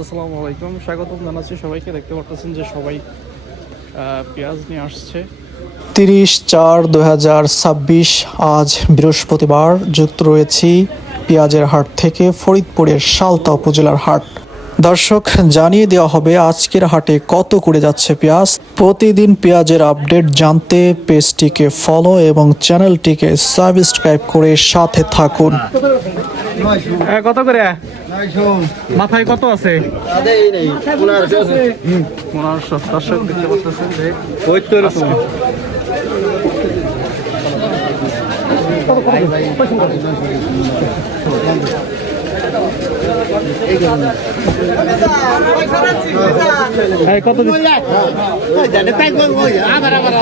আসসালামু আলাইকুম, স্বাগতম জানাচ্ছি সবাইকে। দেখতে পাচ্ছেন যে সবাই পেঁয়াজ নিয়ে আসছে। 30/4/2026 আজ বৃহস্পতিবার। যুক্ত রয়েছি পেঁয়াজের হাট থেকে, ফরিদপুরের সালতা উপজেলার হাট। দর্শক, জানিয়ে দেওয়া হবে আজকের হাটে কত করে যাচ্ছে পেঁয়াজ। প্রতিদিন পেঁয়াজের আপডেট জানতে পেজটিকে ফলো এবং চ্যানেলটিকে সাবস্ক্রাইব করে সাথে থাকুন। কত করে মাথায় কত আছে? 1500। দর্শক দেখতে পাচ্ছেন যে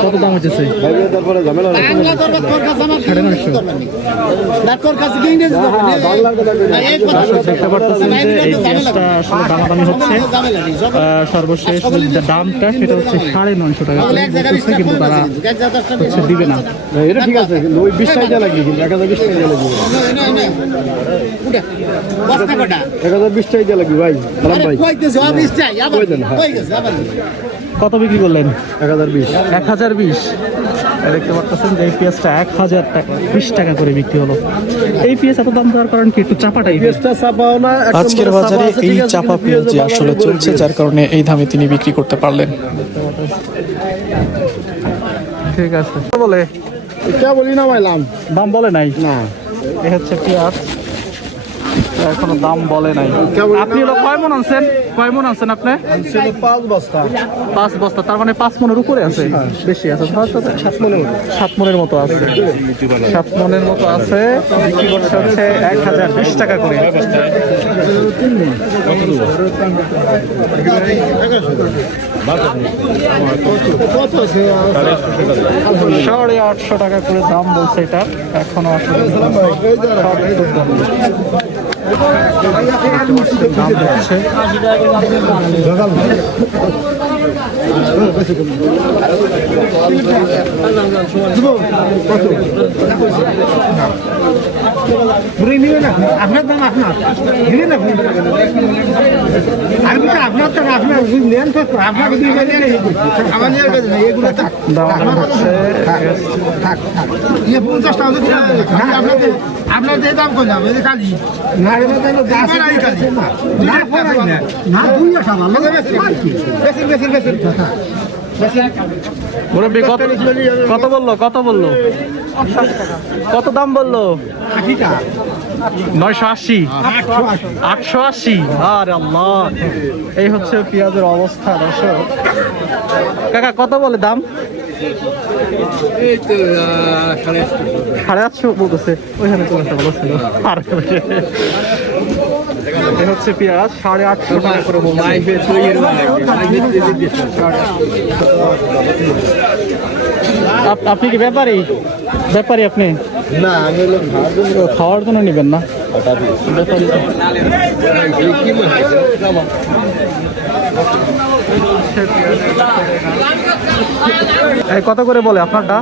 কত দাম হচ্ছে? দেখতে পাচ্ছেন যে এই পেঁয়াজটা আসলে দামাদামি হচ্ছে। সর্বশেষ দামটা সেটা হচ্ছে 950 টাকা বলতেছে, কিন্তু তারা হচ্ছে দিবে না। এটা ঠিক আছে, ওই 20 টাকা লাগবে, কিন্তু 1020 টাকা লাগবে। 1020 টাকা লাগবে ভাই, সালাম ভাই। কত বিক্রি করলেন? 1020। 1020। দেখতে পাচ্ছেন যে এই পেঁয়াজটা 1020 টাকা করে বিক্রি হলো। এই পেঁয়াজ এত দাম দেওয়ার কারণ কি? একটু চাপাটাই পেঁয়াজটা চাপাও না, আজকের বাজারে এই চাপা পেঁয়াজ আসলে চলছে, যার কারণে এই দামে তিনি বিক্রি করতে পারলেন। ঠিক আছে, বলে এটা বলি না ভাইলাম, দাম বলে নাই না। এই হচ্ছে পেঁয়াজ, এখনো দাম বলে নাই। আপনি হলো কয় মন আনছেন? কয় মন আনছেন আপনি? 5 বস্তা। 5 বস্তা, তার মানে 5 মনের উপরে আছে, বেশি আছে। 7 মনের মতো আছে, 7 মনের মতো আছে। বিক্রি করছে হচ্ছে 1020 টাকা করে। সাড়ে 800 টাকা করে দাম বলছে এটা। এখনো আসলে দাম হচ্ছে আপনার দাম আপনার দিলেন, আপনার তো আপনার নেন তো আপনার আপনার যে দাম করলাম কালি না, মুরব্বী কত বললো? কত বললো? কত দাম বললো? 980, 880। আরে আল্লাহ, এই হচ্ছে পেঁয়াজের অবস্থা। দর্শক, কাকা কত বলে দাম? 850 বলতেছে। ওইখানে তো একটা ভালো ছিল। এই হচ্ছে পেঁয়াজ 850 টাকা করে বলছে। আপনি কি ব্যাপারী? ব্যাপারী আপনি? না, আমি খাওয়ার জন্য নেবেন না? কত করে বলে আপনারটা?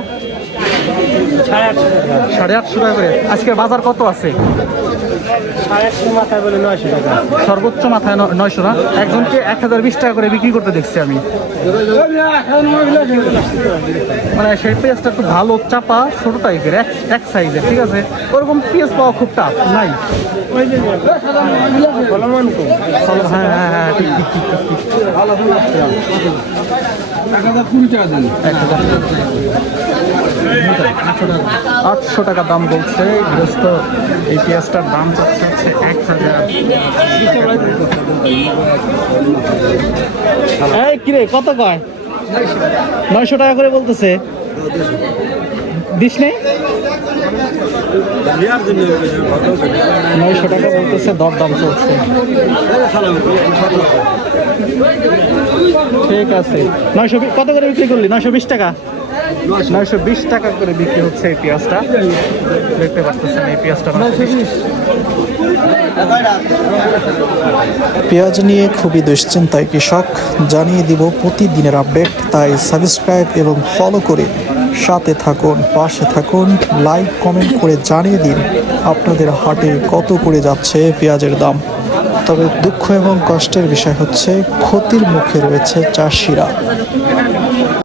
850 টাকা করে। আজকে বাজার কত আছে? মাথায় বলে 900 টাকা, সর্বোচ্চ মাথায় 900 না? একজনকে 1020 টাকা করে বিক্রি করতে দেখছি আমি। মানে সেই পেঁয়াজটা একটু ভালো চাপা, ছোট টাইপের, এক সাইজের, ঠিক আছে? ওরকম পেঁয়াজ পাওয়া খুব টাফ, নাই। হ্যাঁ হ্যাঁ হ্যাঁ, ঠিক ঠিক ঠিক ঠিক। 800 টাকা দাম বলছে গৃহস্থ। এই পেঁয়াজটার দাম চাচ্ছে হচ্ছে 1000। এই কিরে, কত কয়? 900 টাকা করে বলতেছে। দিস নেই? 900 টাকা বলতেছে, দরদাম চলছে। ঠিক আছে, 920 কত করে বিক্রি করলি? 920 টাকা। 920 টাকা করে বিক্রি হচ্ছে এই পেঁয়াজটা। দেখতে পাচ্ছেন এই পেঁয়াজটা। পেঁয়াজ নিয়ে খুবই দুশ্চিন্তায় কৃষক। জানিয়ে দিব প্রতিদিনের আপডেট, তাই সাবস্ক্রাইব এবং ফলো করে সাথে থাকুন, পাশে থাকুন। লাইক কমেন্ট করে জানিয়ে দিন আপনাদের হাটে কত করে যাচ্ছে পেঁয়াজের দাম। তবে দুঃখ এবং কষ্টের বিষয় হচ্ছে ক্ষতির মুখে রয়েছে চাষিরা।